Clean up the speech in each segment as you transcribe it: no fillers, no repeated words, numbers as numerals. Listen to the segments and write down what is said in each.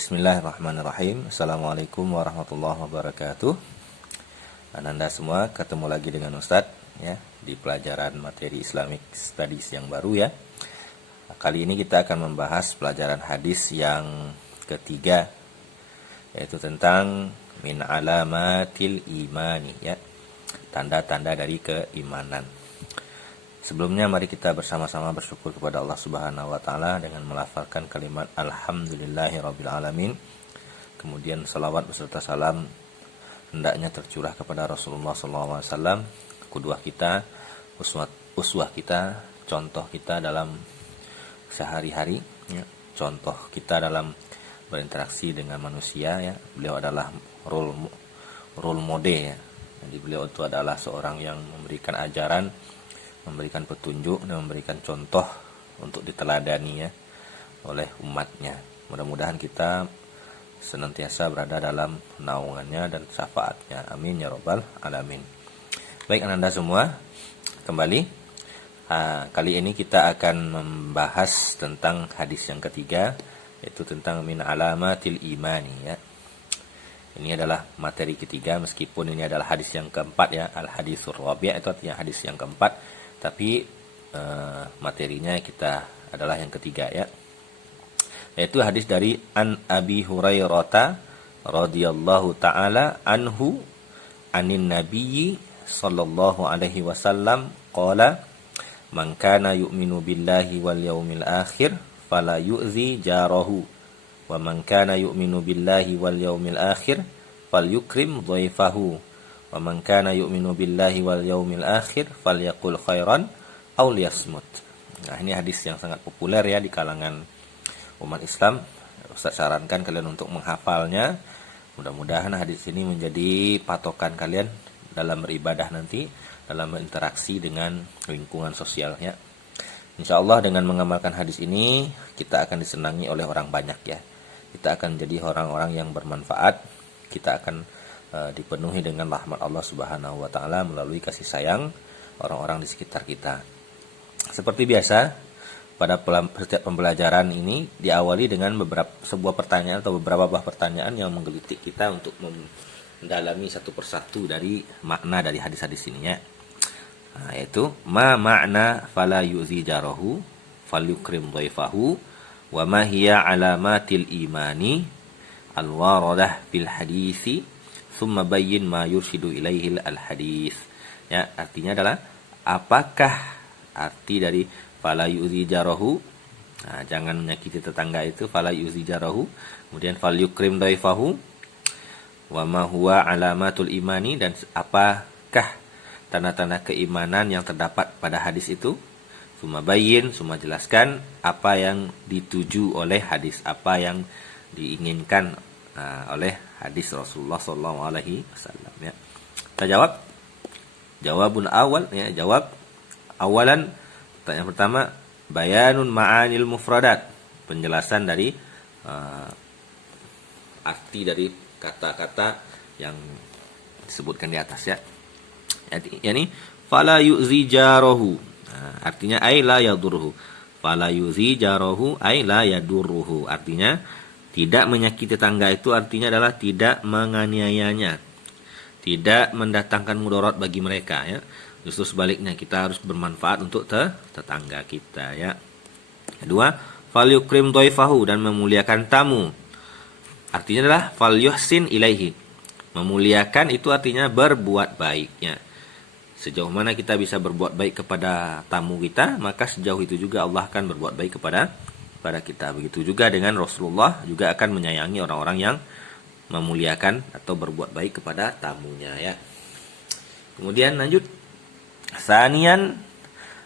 Bismillahirrahmanirrahim. Assalamualaikum warahmatullahi wabarakatuh. Ananda semua, ketemu lagi dengan Ustadz ya di pelajaran materi Islamic Studies yang baru ya. Kali ini kita akan membahas pelajaran hadis yang ketiga, yaitu tentang min alamatil imani ya, tanda-tanda dari keimanan. Sebelumnya mari kita bersama-sama bersyukur kepada Allah Subhanahu wa taala dengan melafalkan kalimat alhamdulillahirabbil alamin. Kemudian salawat beserta salam hendaknya tercurah kepada Rasulullah SAW, qudwah kita, uswah kita, contoh kita dalam sehari-hari ya, contoh kita dalam berinteraksi dengan manusia ya. Beliau adalah role model ya. Jadi beliau itu adalah seorang yang memberikan ajaran, memberikan petunjuk dan memberikan contoh untuk diteladani ya oleh umatnya. Mudah-mudahan kita senantiasa berada dalam naungannya dan syafaatnya. Amin ya rabbal alamin. Baik Anda semua, kembali kali ini kita akan membahas tentang hadis yang ketiga, yaitu tentang min alamatil imani ya. Ini adalah materi ketiga, meskipun ini adalah hadis yang keempat ya, al hadisur rabi', itu artinya hadis yang keempat. Tapi materinya kita adalah yang ketiga ya, yaitu hadis dari An Abi Hurairah radhiyallahu taala anhu anin nabiyyi sallallahu alaihi wasallam qala man kana yu'minu billahi wal yaumil akhir fala yu'zi jarahu wa man kana yu'minu billahi wal yaumil akhir falyukrim dhaifahu wa man kana yu'minu billahi wal yaumil akhir falyaqul khairan aw liyasmut. Nah, ini hadis yang sangat populer ya di kalangan umat Islam. Ustaz sarankan kalian untuk menghafalnya. Mudah-mudahan hadis ini menjadi patokan kalian dalam beribadah nanti, dalam berinteraksi dengan lingkungan sosial ya. Insyaallah dengan mengamalkan hadis ini kita akan disenangi oleh orang banyak ya. Kita akan jadi orang-orang yang bermanfaat. Kita akan dipenuhi dengan rahmat Allah Subhanahu wa taala melalui kasih sayang orang-orang di sekitar kita. Seperti biasa, pada setiap pembelajaran ini diawali dengan sebuah pertanyaan atau beberapa buah pertanyaan yang menggelitik kita untuk mendalami satu persatu dari makna dari hadis-hadis ini ya. Nah, yaitu ma makna fala yuzi jarahu falyukrim dhaifahu wa ma hiya alamatil imani al-waradah fil hadisi summa bayyin ma yurshidu ilaihil al-hadis. Ya, artinya adalah apakah arti dari fala yuzi jarahu? Nah, jangan menyakiti tetangga itu, fala yuzi jarahu. Kemudian fal yukrim dhaifahu wa ma huwa alamatul imani, dan apakah tanda-tanda keimanan yang terdapat pada hadis itu? Summa bayyin, summa jelaskan apa yang dituju oleh hadis, apa yang diinginkan oleh hadis Rasulullah sallallahu alaihi wasallam ya. Kita jawab. Jawabun awal ya, jawab awalan. Pertanyaan pertama, bayanun ma'anil mufradat, penjelasan dari arti dari kata-kata yang disebutkan di atas ya. Yani fala yu'zi jarahu. Artinya ay la yadurruhu. Fala yu'zi jarahu ay la yadurruhu. Artinya tidak menyakiti tetangga itu artinya adalah tidak menganiayanya, tidak mendatangkan mudarat bagi mereka ya. Justru sebaliknya, kita harus bermanfaat untuk tetangga kita ya. Kedua, falyukrim dhaifahu, dan memuliakan tamu. Artinya adalah falyuhsin ilaihi. Memuliakan itu artinya berbuat baiknya. Sejauh mana kita bisa berbuat baik kepada tamu kita, maka sejauh itu juga Allah akan berbuat baik kepada kita. Begitu juga dengan Rasulullah, juga akan menyayangi orang-orang yang memuliakan atau berbuat baik kepada tamunya ya. Kemudian lanjut, sanian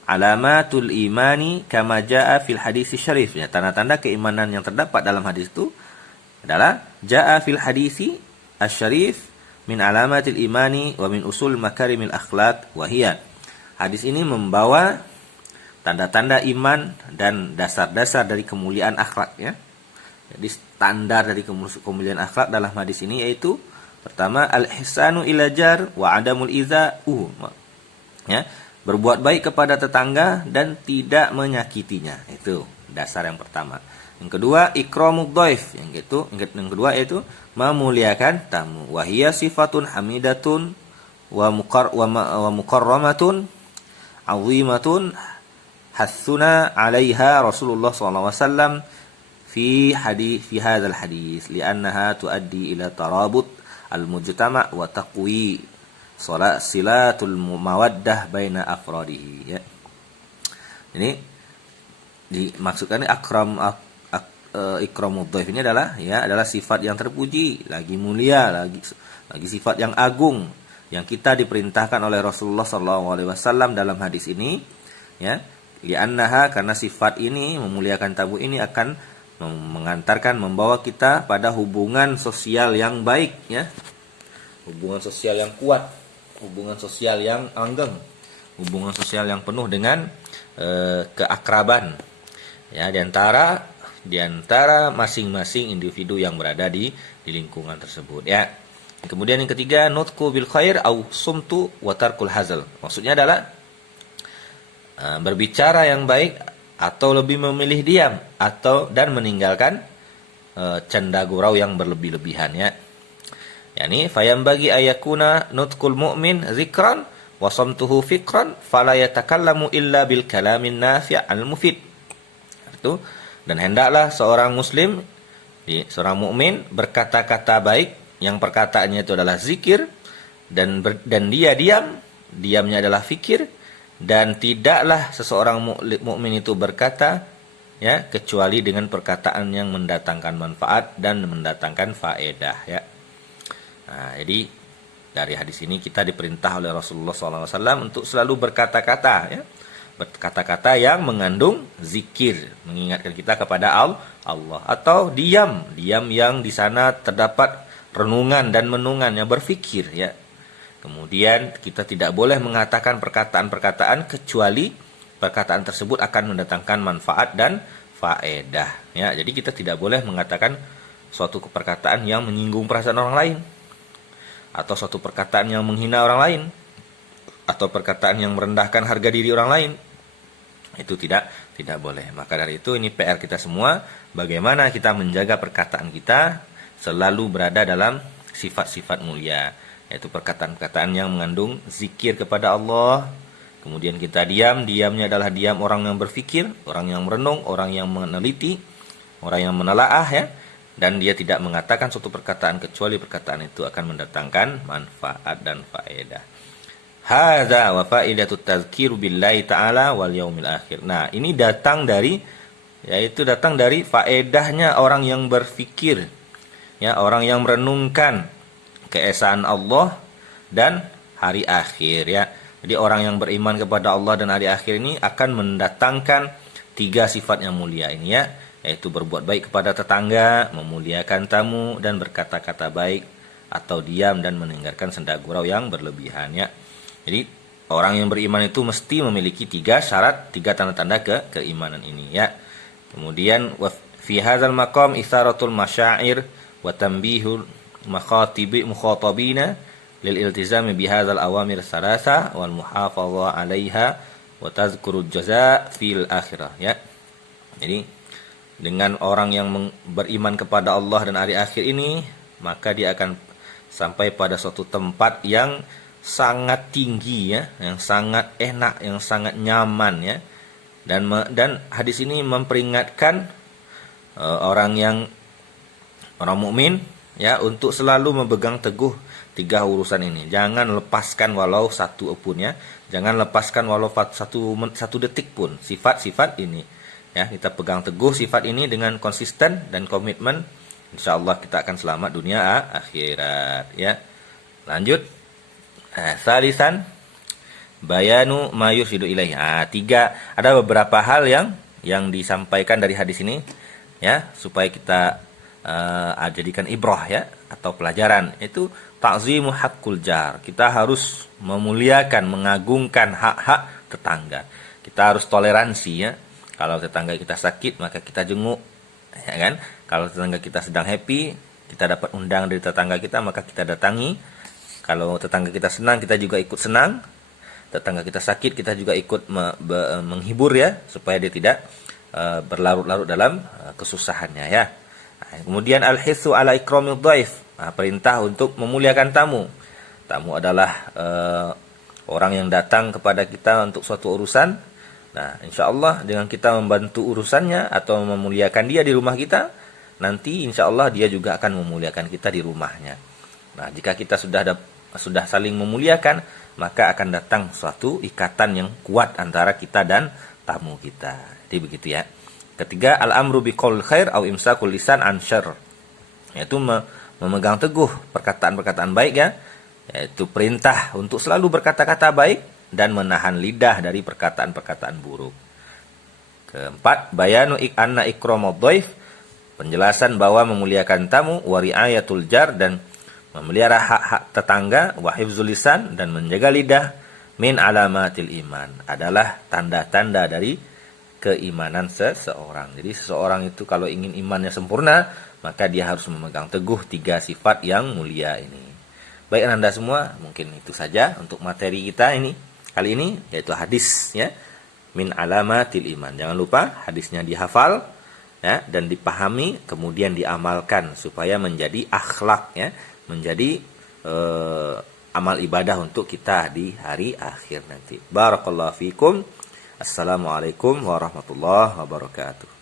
alamatul imani kama jaa fil hadis syarif ya. Tanda-tanda keimanan yang terdapat dalam hadis itu adalah jaa fil hadisi asy-syarif min alamatil imani wa min usul makarimil akhlaq wa hiya. Hadis ini membawa tanda-tanda iman dan dasar-dasar dari kemuliaan akhlak ya. Jadi standar dari kemuliaan akhlak dalam hadis ini yaitu pertama al-ihsanu ila jar wa adamul iza'u. Ya, berbuat baik kepada tetangga dan tidak menyakitinya. Itu dasar yang pertama. Yang kedua ikramud dhaif, yang kedua yaitu memuliakan tamu. Wa hiya sifatun hamidatun wa mukarramatun 'azimatun hassuna 'alaiha Rasulullah sallallahu alaihi wasallam fi hadzal hadis li'annaha tuaddi ila tarabut al-mujtama' wa taqwi silatul mawaddah baina afradihi, ya. Ini dimaksudkan ikramud dhaif ini adalah sifat yang terpuji, lagi mulia, lagi sifat yang agung yang kita diperintahkan oleh Rasulullah SAW dalam hadis ini, ya. Li'annaha, karena sifat ini memuliakan tamu ini akan mengantarkan, membawa kita pada hubungan sosial yang baik, ya. Hubungan sosial yang kuat, hubungan sosial yang langgeng, hubungan sosial yang penuh dengan keakraban, ya, di antara masing-masing individu yang berada di lingkungan tersebut, ya. Kemudian yang ketiga, nutqu bil khair au sumtu wa tarkul hazal. Maksudnya adalah berbicara yang baik atau lebih memilih diam dan meninggalkan canda gurau yang berlebih-lebihan, ya. Yani fayambagi ayakuna nutqul mu'min zikran wa samtuhu fikran fala yatakallamu illa bil kalamin nafi' al mufid. Itu, dan hendaklah seorang muslim, seorang mukmin berkata-kata baik yang perkataannya itu adalah zikir, dan dia diamnya adalah fikir, dan tidaklah seseorang mukmin itu berkata, ya, kecuali dengan perkataan yang mendatangkan manfaat dan mendatangkan faedah, ya. Nah, jadi dari hadis ini kita diperintah oleh Rasulullah SAW untuk selalu berkata-kata, ya, berkata-kata yang mengandung zikir, mengingatkan kita kepada Allah, atau diam yang di sana terdapat renungan dan menungan, yang berfikir, ya. Kemudian kita tidak boleh mengatakan perkataan-perkataan kecuali perkataan tersebut akan mendatangkan manfaat dan faedah, ya. Jadi kita tidak boleh mengatakan suatu perkataan yang menyinggung perasaan orang lain, atau suatu perkataan yang menghina orang lain, atau perkataan yang merendahkan harga diri orang lain. Itu tidak boleh. Maka dari itu ini PR kita semua, bagaimana kita menjaga perkataan kita selalu berada dalam sifat-sifat mulia, yaitu perkataan-perkataan yang mengandung zikir kepada Allah. Kemudian kita diamnya adalah diam orang yang berfikir, orang yang merenung, orang yang meneliti, orang yang menelaah, ya. Dan dia tidak mengatakan suatu perkataan kecuali perkataan itu akan mendatangkan manfaat dan faedah. Hadza wa faidatut tazkiru billahi ta'ala wal yaumil akhir. Nah, ini datang dari faedahnya orang yang berfikir, ya, orang yang merenungkan keesaan Allah dan hari akhir, ya. Jadi orang yang beriman kepada Allah dan hari akhir ini akan mendatangkan 3 sifat yang mulia ini, ya, yaitu berbuat baik kepada tetangga, memuliakan tamu, dan berkata-kata baik atau diam dan meninggalkan senda gurau yang berlebihan, ya. Jadi orang yang beriman itu mesti memiliki 3 syarat, 3 tanda-tanda keimanan ini, ya. Kemudian fi hadzal maqam isaratul masyair wa tanbihul mukhatabina lil iltizami bi hadzal awamir salasa wal muhafadhah 'alaiha wa tazkurul jazaa fil akhirah, ya. Jadi dengan orang yang beriman kepada Allah dan hari akhir ini, maka dia akan sampai pada suatu tempat yang sangat tinggi, ya, yang sangat enak, yang sangat nyaman, ya. Dan hadis ini memperingatkan orang mukmin, ya, untuk selalu memegang teguh 3 urusan ini. Jangan lepaskan walau satu pun, ya. Jangan lepaskan walau satu detik pun sifat-sifat ini. Ya, kita pegang teguh sifat ini dengan konsisten dan komitmen, insyaallah kita akan selamat dunia akhirat, ya. Lanjut. Salisan bayanu ma yursidu ilaihi. 3, ada beberapa hal yang disampaikan dari hadis ini, ya, supaya kita jadikan ibrah, ya, atau pelajaran. Itu ta'zimu haqqul jar. Kita harus memuliakan, mengagungkan hak-hak tetangga. Kita harus toleransi, ya. Kalau tetangga kita sakit, maka kita jenguk, ya kan? Kalau tetangga kita sedang happy, kita dapat undang dari tetangga kita, maka kita datangi. Kalau tetangga kita senang, kita juga ikut senang. Tetangga kita sakit, kita juga ikut menghibur, ya, supaya dia tidak berlarut-larut dalam kesusahannya ya. Kemudian al-hitsu ala ikramid dhaif, perintah untuk memuliakan tamu. Tamu adalah orang yang datang kepada kita untuk suatu urusan. Nah, insyaallah dengan kita membantu urusannya atau memuliakan dia di rumah kita, nanti insyaallah dia juga akan memuliakan kita di rumahnya. Nah, jika kita sudah saling memuliakan, maka akan datang suatu ikatan yang kuat antara kita dan tamu kita. Jadi begitu ya. Ketiga, al-amru biqaul khair au imsakul lisan an syarr. Yaitu memegang teguh perkataan-perkataan baik ya. Yaitu perintah untuk selalu berkata-kata baik dan menahan lidah dari perkataan-perkataan buruk. Keempat, bayanu anna ikramad dhaif, penjelasan bahwa memuliakan tamu, wa riayatul jar, dan memelihara hak-hak tetangga, wa hifzul lisan, dan menjaga lidah, min alamatil iman, adalah tanda-tanda dari keimanan seseorang. Jadi seseorang itu kalau ingin imannya sempurna, maka dia harus memegang teguh 3 sifat yang mulia ini. Baik Anda semua, mungkin itu saja untuk materi kita ini kali ini, yaitu hadis ya, min alamatil iman. Jangan lupa hadisnya dihafal ya, dan dipahami, kemudian diamalkan supaya menjadi akhlak ya, menjadi amal ibadah untuk kita di hari akhir nanti. Barakallahu fikum. Assalamualaikum warahmatullahi wabarakatuh.